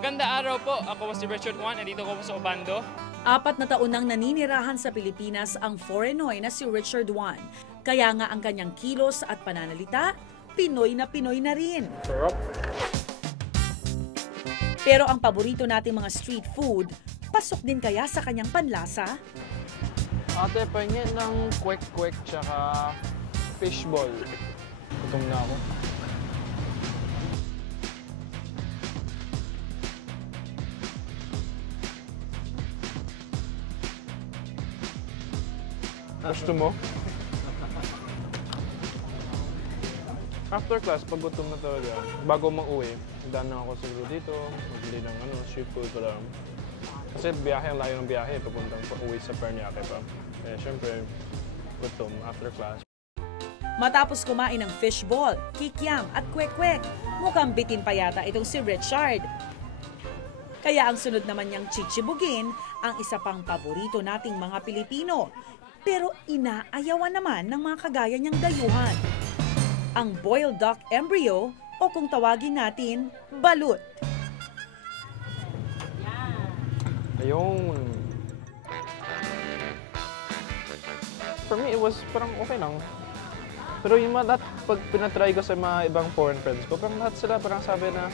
Maganda araw po. Ako si Richard Juan. Nandito ko po sa Obando. 4 na taon nang naninirahan sa Pilipinas ang Foreignoy na si Richard Juan. Kaya nga ang kanyang kilos at pananalita, Pinoy na rin. Sarap. Pero ang paborito nating mga street food, pasok din kaya sa kanyang panlasa? Ate, pahingin ng kwek-kwek tsaka fishball. Gutom na ako. Gusto mo? After class, pag gutom na talaga, bago mag-uwi, daan na ako siguro dito, magbili ng street food para. Kasi biyahe, ang layo ng biyahe, papuntang uwi sa Paranaque pa. Eh, syempre, gutom after class. Matapos kumain ng fishball, kikiam at kwek-kwek, mukhang bitin pa yata itong si Richard. Kaya ang sunod naman niyang chichibugin, ang isa pang paborito nating mga Pilipino. Pero inaayawan naman ng mga kagaya niyang dayuhan. Ang boiled duck embryo o kung tawagin natin, balut. Ayun. For me, it was parang okay lang. Pero yung mga pag pinatry ko sa mga ibang foreign friends ko, parang lahat sila parang sabi na,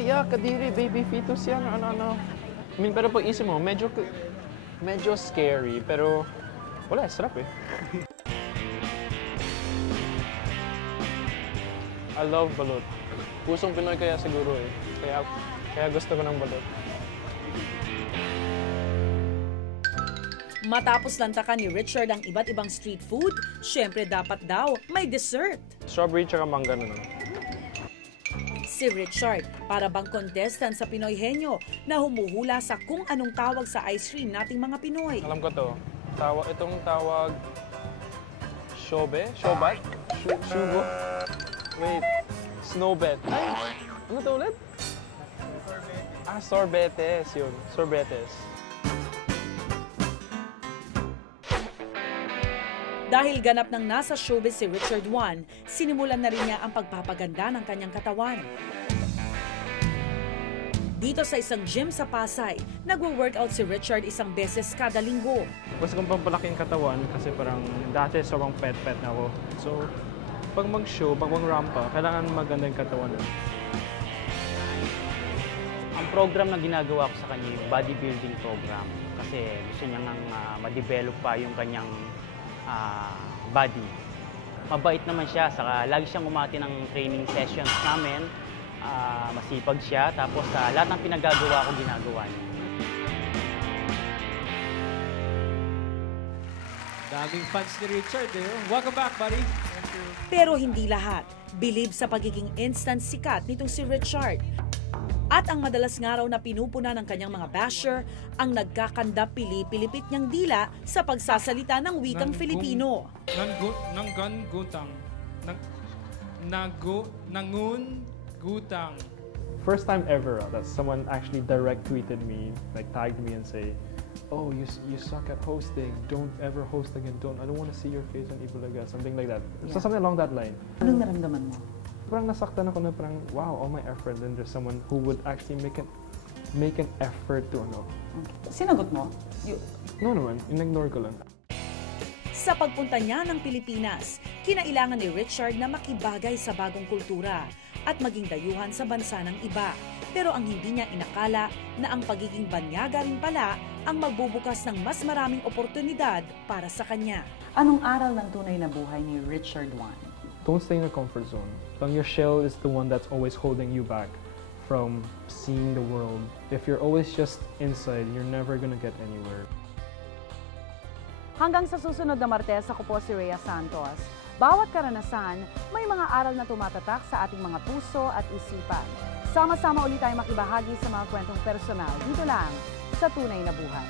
yeah, kadiri, baby fetus yan, ano. I mean, pero pag isip mo, medyo scary, pero wala, sarap eh. I love balut. Pusong Pinoy kaya siguro eh. Kaya gusto ko ng balut. Matapos lantakan ni Richard ang iba't ibang street food, syempre dapat daw may dessert. Strawberry tsaka mangga na. Si Richard, para bang contestant sa Pinoy Henyo na humuhula sa kung anong tawag sa ice cream nating mga Pinoy. Alam ko to. Itong tawag shobe? Shobat? Shubo? Wait. Snowbet. Ay! Ano to ulit? Sorbetes yun. Sorbetes. Dahil ganap ng nasa showbiz si Richard Juan, sinimulan na rin niya ang pagpapaganda ng kanyang katawan. Dito sa isang gym sa Pasay, nagwo-workout si Richard isang beses kada linggo. Gusto kong pampalaki yung katawan kasi parang dati sobrang pet-pet na ako. So, pag mag-show, pag mag-rampa, kailangan maganda yung katawan. Ang program na ginagawa ko sa kanya yung bodybuilding program. Kasi gusto niya nang ma-develop pa yung kanyang body. Mabait naman siya, saka lagi siyang umati ng training sessions namin. Masipag siya, tapos lahat ng pinagagawa ko, ginagawa niya. Daming fans ni Richard eh. Welcome back, buddy. Pero hindi lahat believe sa pagiging instant sikat nitong si Richard. At ang madalas nga raw na pinupuna ng kanyang mga basher ang nagkakanda pilipit niyang dila sa pagsasalita ng wikang Filipino. Gutang. First time ever that someone actually direct tweeted me, like tagged me and say, "Oh, you suck at hosting. Don't ever host again. I don't want to see your face on Ibulaga." Something like that. Yeah. So something along that line. Anong naramdaman mo? Parang nasaktan ako na parang, wow, all my effort, and there's someone who would actually make an effort to ano. Sinagot mo? No naman, in-ignore ko lang. Sa pagpunta niya ng Pilipinas, kinailangan ni Richard na makibagay sa bagong kultura at maging dayuhan sa bansa ng iba. Pero ang hindi niya inakala na ang pagiging banyaga rin pala ang magbubukas ng mas maraming oportunidad para sa kanya. Anong aral ng tunay na buhay ni Richard Juan? Don't stay in your comfort zone. Your shell is the one that's always holding you back from seeing the world. If you're always just inside, you're never gonna get anywhere. Hanggang sa susunod na Martes, ako po si Rhea Santos. Bawat karanasan, may mga aral na tumatatak sa ating mga puso at isipan. Sama-sama ulit tayo makibahagi sa mga kwentong personal dito lang sa Tunay na Buhay.